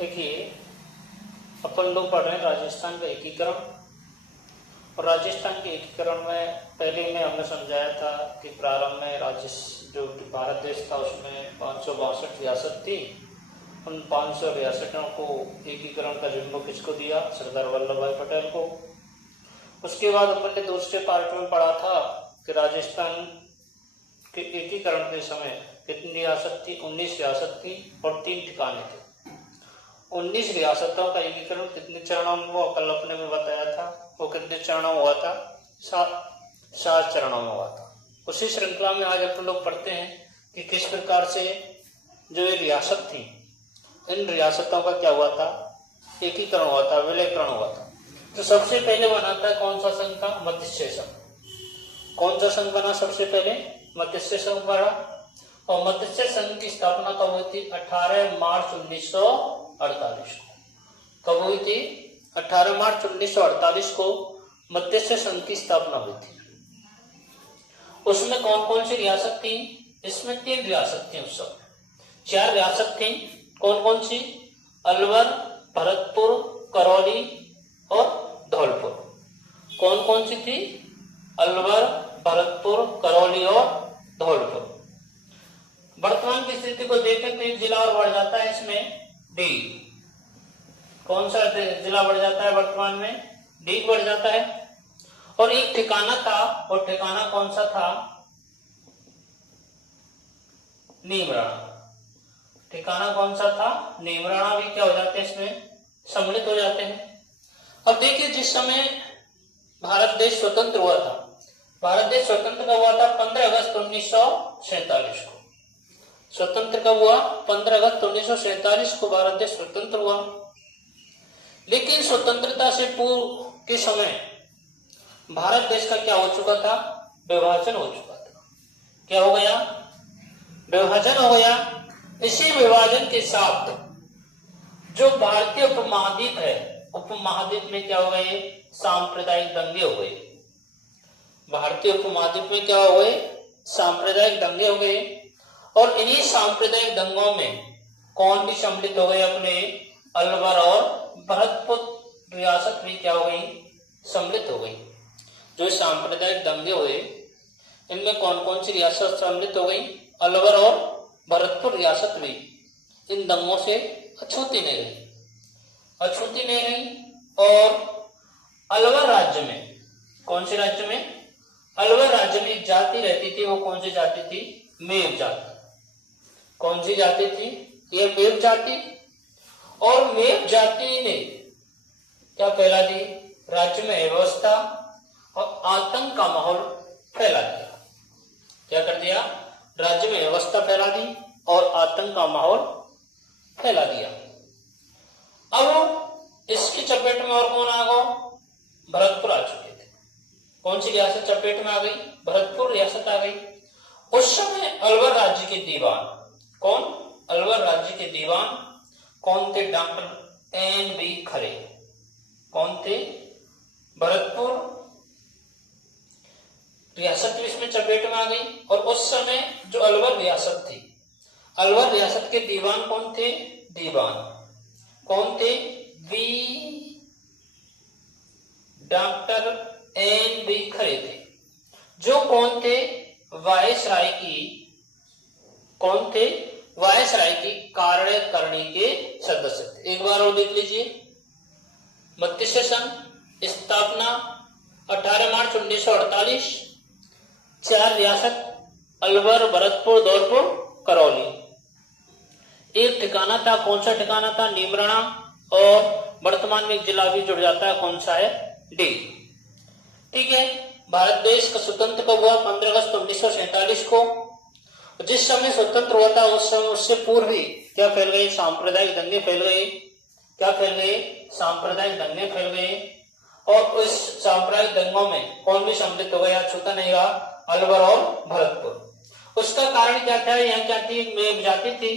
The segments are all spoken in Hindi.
देखिए, अपन लोग पढ़ रहे हैं राजस्थान का एकीकरण। और राजस्थान के एकीकरण में पहले में हमने समझाया था कि प्रारंभ में जो भारत देश था उसमें 562 रियासत थी। उन 500 रियासतों को एकीकरण का जिम्मा किसको दिया? सरदार वल्लभ भाई पटेल को। उसके बाद अपन ने दूसरे पार्ट में पढ़ा था कि राजस्थान के एकीकरण के समय कितनी रियासत थी? 19 रियासत थी और 3 ठिकाने थे। 19 रियासतों का एकीकरण कितने चरणों में हुआ? कल अपने में बताया था। वो कितने चरणों में हुआ था? 7 चरणों में हुआ था। उसी श्रृंखला में आज अपन लोग पढ़ते हैं कि किस प्रकार से जो ये रियासत थी, इन रियासतों का क्या हुआ था? एकीकरण हुआ था, विलयकरण हुआ था। तो सबसे पहले बना था कौन सा संघ था? मत्स्य संघ। कौन सा संघ बना सबसे पहले? मत्स्य संघ बना। और मत्स्य संघ की स्थापना कब हुई थी? 18 मार्च 1948 को। कब हुई थी? 18 मार्च 1948 को मत्स्य संघ की स्थापना हुई थी। उसमें कौन कौन सी रियासत थी? इसमें 3 रियासत थी उस समय। 4 रियासत थी। कौन कौन सी? अलवर, भरतपुर, करौली और धौलपुर। कौन कौन सी थी? अलवर, भरतपुर, करौली और धौलपुर। वर्तमान की स्थिति को देखें तो एक जिला और बढ़ जाता है इसमें, डीग। कौन सा जिला बढ़ जाता है वर्तमान में? डीग बढ़ जाता है। और एक ठिकाना था, और ठिकाना कौन सा था? नीमराणा। ठिकाना कौन सा था? नीमराणा भी क्या हो जाते हैं इसमें? सम्मिलित हो जाते हैं। अब देखिए, जिस समय भारत देश स्वतंत्र हुआ था, भारत देश स्वतंत्र कब हुआ था? 15 अगस्त 1947 को। स्वतंत्र कब हुआ? 15 अगस्त 1947 को भारत देश स्वतंत्र हुआ। लेकिन स्वतंत्रता से पूर्व के समय भारत देश का क्या हो चुका था? विभाजन हो चुका था। क्या हो गया? विभाजन हो गया। इसी विभाजन के साथ जो भारतीय उपमहाद्वीप है, उपमहाद्वीप में क्या हो गए? सांप्रदायिक दंगे हो गए। भारतीय उपमहाद्वीप में क्या हो गए? सांप्रदायिक दंगे हो गए। और इन्हीं सांप्रदायिक दंगों में कौन भी सम्मिलित हो गए? अपने अलवर और भरतपुर रियासत भी क्या हो गई? सम्मिलित हो गई। जो सांप्रदायिक दंगे हुए, इनमें कौन कौन सी रियासत सम्मिलित हो गई? अलवर और भरतपुर रियासत भी इन दंगों से अछूती नहीं रही, अछूती नहीं रही। और अलवर राज्य में, कौन से राज्य में? अलवर राज्य में जाति रहती थी। वो कौन सी जाति थी? मेव जाति। कौन सी जाति थी? ये मेव जाति। और मेव जाति ने क्या फैला दी? राज्य में व्यवस्था और आतंक का माहौल फैला दिया। क्या कर दिया? राज्य में व्यवस्था फैला दी और आतंक का माहौल फैला दिया। अब इसकी चपेट में और कौन आ गया? भरतपुर आ चुके थे। कौन सी रियासत चपेट में आ गई? भरतपुर रियासत आ गई। उस समय अलवर राज्य के दीवान कौन? अलवर राज्य के दीवान कौन थे? Doctor N B. खरे। कौन थे? भरतपुर रियासत भी इसमें चपेट में आ गई। और उस समय जो अलवर रियासत थी, अलवर रियासत के दीवान कौन थे? दीवान कौन थे? Doctor N B. खरे थे। जो कौन थे? वायसराय की, कौन थे? वायसराय की कार्यकारिणी के सदस्य थे। एक बार और देख लीजिए। मत्स्य संघ स्थापना 18 मार्च 1948। 4 रियासत अलवर, भरतपुर, धौलपुर, करौली। एक ठिकाना था। कौन सा ठिकाना था? नीमराणा। और वर्तमान में एक जिला भी जुड़ जाता है। कौन सा है? डी। ठीक है। भारत देश का स्वतंत्र कब हुआ? 15 अगस्त 1947 को। जिस समय स्वतंत्र हुआ था उस समय, उससे पूर्व ही क्या फैल गए? सांप्रदायिक दंगे फैल गए। क्या फैल गए? सांप्रदायिक दंगे फैल गए। और उस सांप्रदायिक दंगों में कौन भी सम्मिलित हो गया? छूता नहीं रहा, अलवर और भरतपुर। उसका कारण क्या था? यहाँ क्या थी? मेव जाति थी।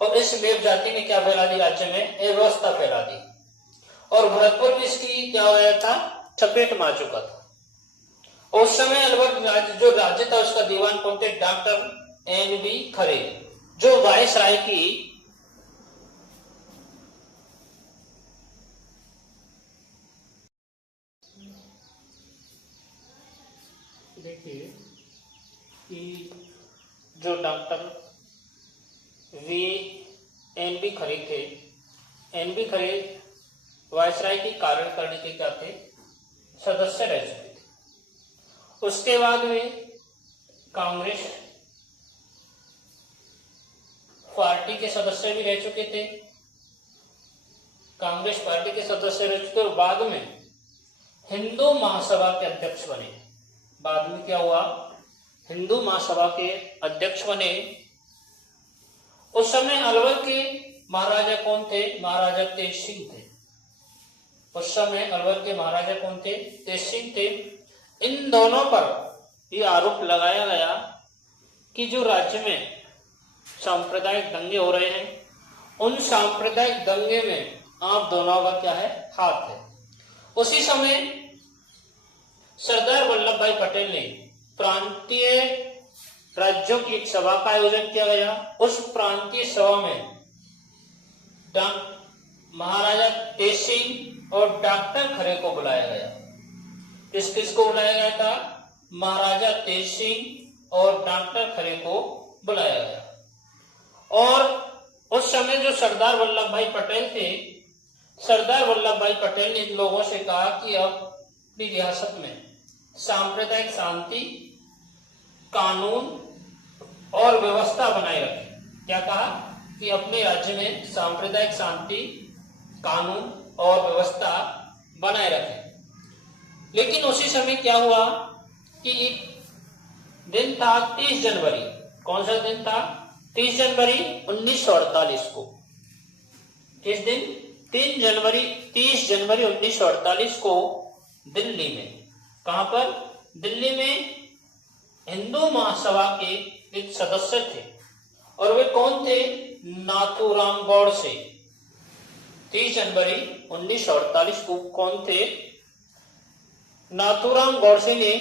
और इस मेव जाति ने क्या फैला दी? राज्य में अव्यवस्था फैला दी। और भरतपुर भी इसकी क्या हो गया था? चपेट में आ चुका था। उस समय अलवर जो राज्य था उसका दीवान कौन थे? Doctor N B. खरे, जो वायसराय की देखिए कि जो डॉक्टर वी एन बी खरे थे, एन बी खरे वायसराय की कार्यकारिणी के क्या थे, सदस्य रह चुके थे। उसके बाद वे कांग्रेस पार्टी के सदस्य भी रह चुके थे, कांग्रेस पार्टी के सदस्य रह चुके और बाद में हिंदू महासभा के अध्यक्ष बने। बाद में क्या हुआ, हिंदू महासभा के अध्यक्ष बने। उस समय अलवर के महाराजा कौन थे, महाराजा तेज सिंह थे। उस समय अलवर के महाराजा कौन थे, तेज सिंह थे। इन दोनों पर यह आरोप लगाया गया कि जो राज्य में सांप्रदायिक दंगे हो रहे हैं, उन सांप्रदायिक दंगे में आप दोनों का क्या है, हाथ है। उसी समय सरदार वल्लभ भाई पटेल ने प्रांतीय राज्यों की एक सभा का आयोजन किया गया। उस प्रांतीय सभा में महाराजा तेज सिंह और डॉक्टर खरे को बुलाया गया। किस किस को बुलाया गया था, महाराजा तेज सिंह और डॉक्टर खरे को बुलाया गया। और उस समय जो सरदार वल्लभ भाई पटेल थे, सरदार वल्लभ भाई पटेल ने इन लोगों से कहा कि अब अपनी रियासत में सांप्रदायिक शांति, कानून और व्यवस्था बनाए रखें। क्या कहा कि अपने राज्य में सांप्रदायिक शांति, कानून और व्यवस्था बनाए रखें। लेकिन उसी समय क्या हुआ कि एक दिन था 30 जनवरी, कौन सा दिन था, 30 जनवरी 1948 को। किस दिन, 30 जनवरी 1948 को दिल्ली में, कहां पर, दिल्ली में हिंदू महासभा के एक सदस्य थे और वे कौन थे, नाथूराम गोडसे। 30 जनवरी 1948 को कौन थे, नाथूराम गोडसे ने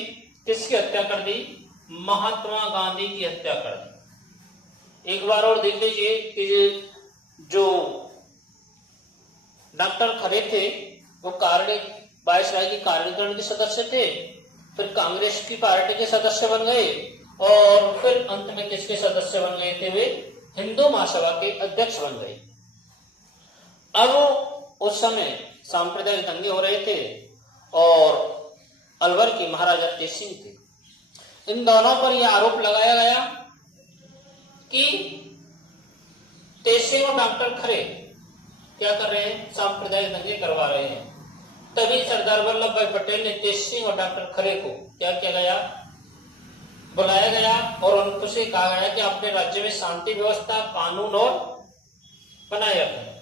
किसकी हत्या कर दी, महात्मा गांधी की हत्या कर दी। एक बार और देख लीजिए कि जो डॉक्टर खरे थे वो वायसराय की कार्यकारिणी के सदस्य थे, फिर कांग्रेस की पार्टी के सदस्य बन गए और फिर अंत में किसके सदस्य बन गए थे, वे हिंदू महासभा के अध्यक्ष बन गए। अब उस समय सांप्रदायिक दंगे हो रहे थे और अलवर के महाराजा तेज सिंह थे। इन दोनों पर यह आरोप लगाया गया कि तेज सिंह और डॉक्टर खरे क्या कर रहे हैं, सांप्रदायिक दंगे करवा रहे हैं। तभी सरदार वल्लभ भाई पटेल ने तेज सिंह और डॉक्टर खरे को क्या किया गया, बुलाया गया और उनसे कहा गया कि अपने राज्य में शांति व्यवस्था, कानून और बनाए रखें।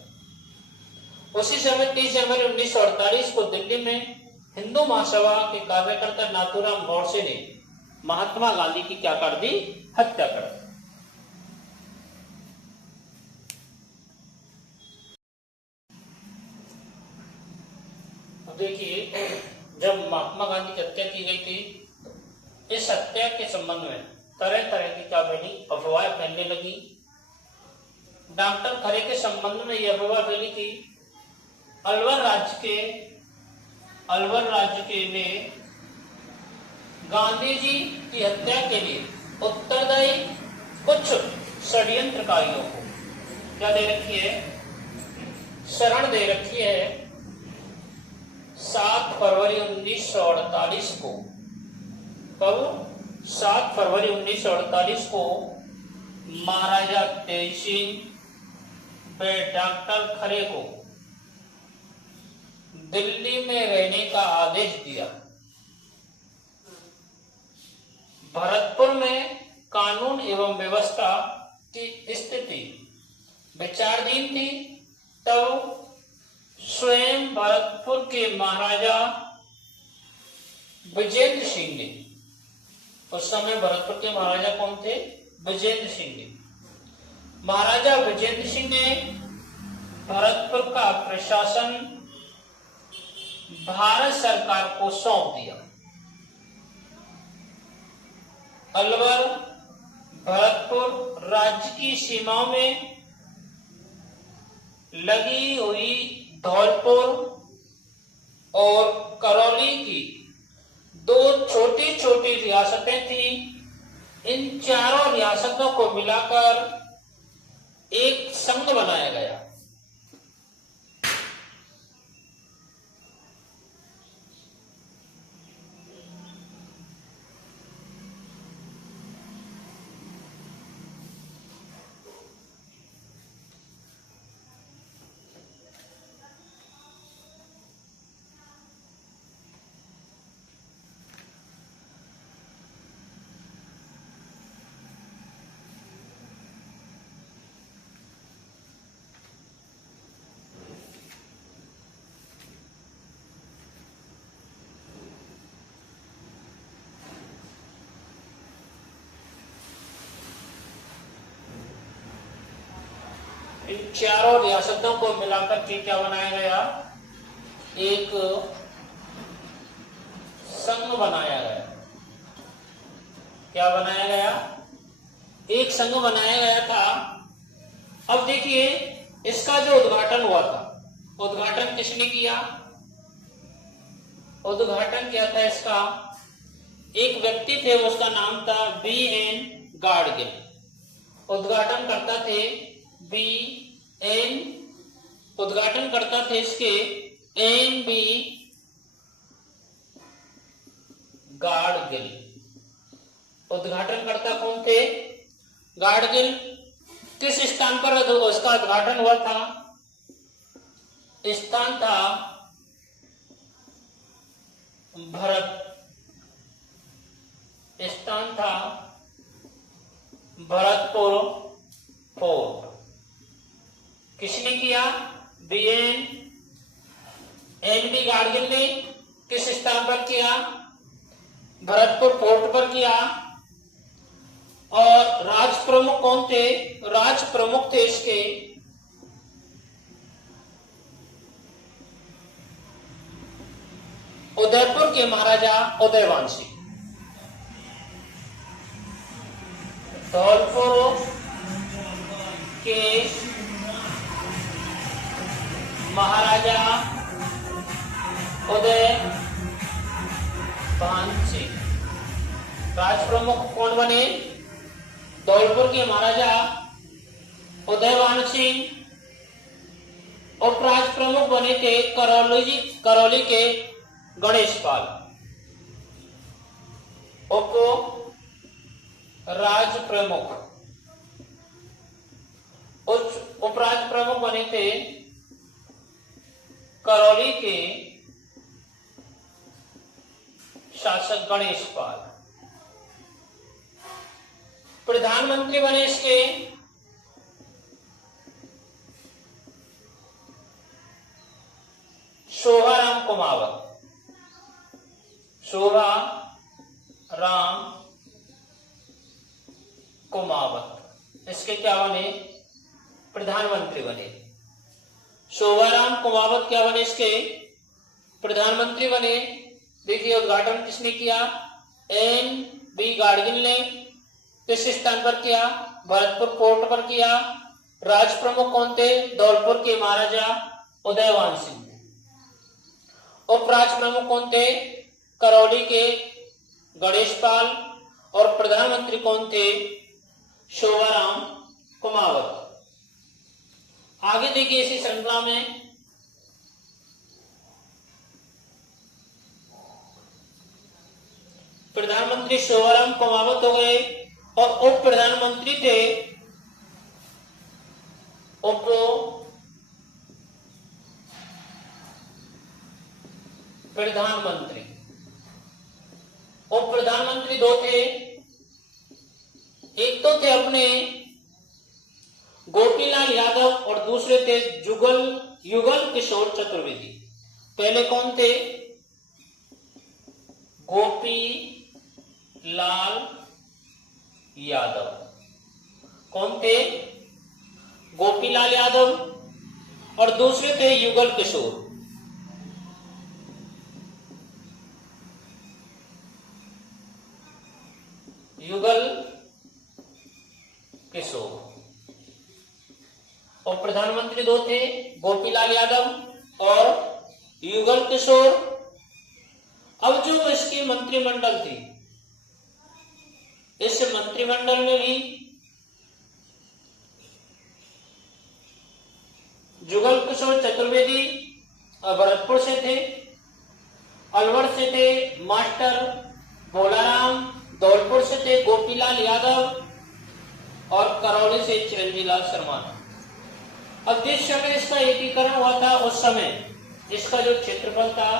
उसी समय 30 जनवरी 1948 को दिल्ली में हिंदू महासभा के कार्यकर्ता नाथूराम गोडसे ने महात्मा गांधी की क्या कर दी, हत्या कर दी। देखिए, जब महात्मा गांधी की हत्या की गई थी, इस हत्या के संबंध में तरह तरह की क्या बनी, अफवाहें फैलने लगी। डॉक्टर खरे के संबंध में यह अफवाह फैली थी, अलवर राज्य के में गांधी जी की हत्या के लिए उत्तरदायी कुछ षड्यंत्रकारियों को क्या दे रखी है, शरण दे रखी है। 7 फरवरी 1948 को, कब, 7 फरवरी 1948 को महाराजा तेज सिंह व डॉक्टर खरे को दिल्ली में रहने का आदेश दिया। भरतपुर में कानून एवं व्यवस्था की स्थिति विचाराधीन थी। तब स्वयं भरतपुर के महाराजा विजेंद्र सिंह ने, उस समय भरतपुर के महाराजा कौन थे, विजेंद्र सिंह ने, महाराजा विजेंद्र सिंह ने भरतपुर का प्रशासन भारत सरकार को सौंप दिया। अलवर, भरतपुर राज्य की सीमाओं में लगी हुई धौलपुर और करौली की दो छोटी छोटी रियासतें थी। इन चारों रियासतों को मिलाकर एक संघ बनाया गया। इन चारों रियासतों को मिलाकर के क्या बनाया गया? एक संघ बनाया गया। क्या बनाया गया? एक संघ बनाया गया था। अब देखिए, इसका जो उद्घाटन हुआ था, उद्घाटन किसने किया? उद्घाटन किया था इसका एक व्यक्ति थे, उसका नाम था B.N. गाडगिल। उद्घाटन करता थे उद्घाटन करता थे इसके N.B. गाडगिल। उद्घाटन करता कौन थे? गाडगिल। किस स्थान पर उसका उद्घाटन हुआ था? स्थान था भरतपुर फोर्ट। किसने किया? N.B. गाडगिल ने। किस स्थान पर किया? भरतपुर फोर्ट पर किया। और राज प्रमुख कौन थे? राज प्रमुख थे इसके उदयपुर के महाराजा उदयवान सिंह। धौलपुर के महाराजा उदयवान सिंह। राज प्रमुख कौन बने? धौलपुर के महाराजा उदयवान सिंह। उपराज प्रमुख बने थे करौली के गणेशपाल। उपराज प्रमुख बने थे करौली के शासक गणेशपाल। प्रधानमंत्री बने इसके शोभाराम कुमावत। इसके क्या बने? प्रधानमंत्री बने। शोभाराम कुमावत क्या बने? इसके प्रधानमंत्री बने। देखिए, उद्घाटन किसने किया? N.B. गाडगिल ने। किस स्थान पर किया? भरतपुर फोर्ट पर किया। राज प्रमुख कौन थे? धौलपुर के महाराजा उदयवान सिंह। उपराज प्रमुख कौन थे? करौली के गणेशपाल। और प्रधानमंत्री कौन थे? शोभाराम कुमावत। आगे देखिए इसी श्रृंखला में प्रधानमंत्री शोभाराम कुमावत हो गए और उप प्रधानमंत्री थे उप प्रधानमंत्री दो थे। एक तो थे अपने गोपीलाल यादव और दूसरे थे युगल किशोर चतुर्वेदी। पहले कौन थे? गोपीलाल यादव। कौन थे? गोपीलाल यादव। और दूसरे थे युगल किशोर। और प्रधानमंत्री दो थे, गोपीलाल यादव और युगल किशोर। अब जो इसकी मंत्रिमंडल थी, इस मंत्रिमंडल में भी जुगल किशोर चतुर्वेदी भरतपुर से थे, अलवर से थे मास्टर भोलाराम, धौलपुर से थे गोपीलाल यादव और करौली से चिरंजीलाल शर्मा। अब जिस समय इसका एकीकरण हुआ था उस समय इसका जो क्षेत्रफल था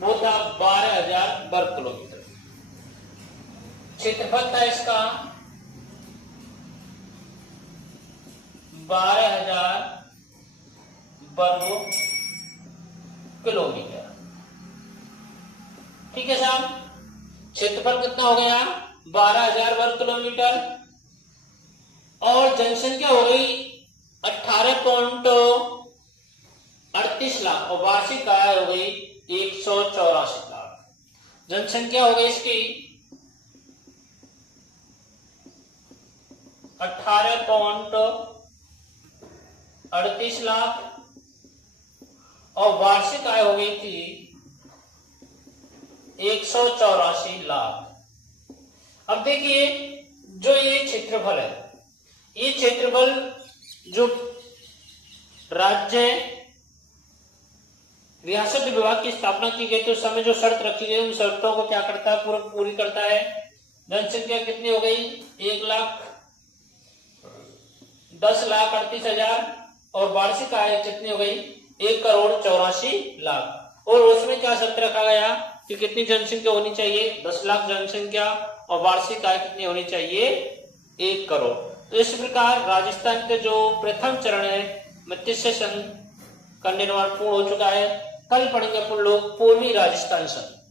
वो था 12,000 वर्ग किलोमीटर। क्षेत्रफल था इसका 12,000 वर्ग किलोमीटर। ठीक है साहब, क्षेत्रफल कितना हो गया? 12,000 वर्ग किलोमीटर। और जनसंख्या हो गई 18.38 लाख और वार्षिक आय हो गई 184 लाख। जनसंख्या हो गई इसकी 18.38 लाख और वार्षिक आय हो गई थी 184 लाख। अब देखिए जो ये क्षेत्रफल है, ये क्षेत्रफल जो राज्य रियासत विभाग की स्थापना की गई तो उस समय जो शर्त रखी गई उन शर्तों को क्या करता है? पूरी करता है। जनसंख्या कितनी हो गई? 1,10,38,000 और वार्षिक आय कितनी हो गई? 1,84,00,000। और उसमें क्या शर्त रखा गया कि कितनी जनसंख्या होनी चाहिए? 10 लाख जनसंख्या और वार्षिक आय कितनी होनी चाहिए? 1 करोड़। तो इस प्रकार राजस्थान के जो प्रथम चरण है मत्स्य संघ का निर्माण पूर्ण हो चुका है। कल पढ़ेंगे अपन लोग पूर्वी राजस्थान संघ।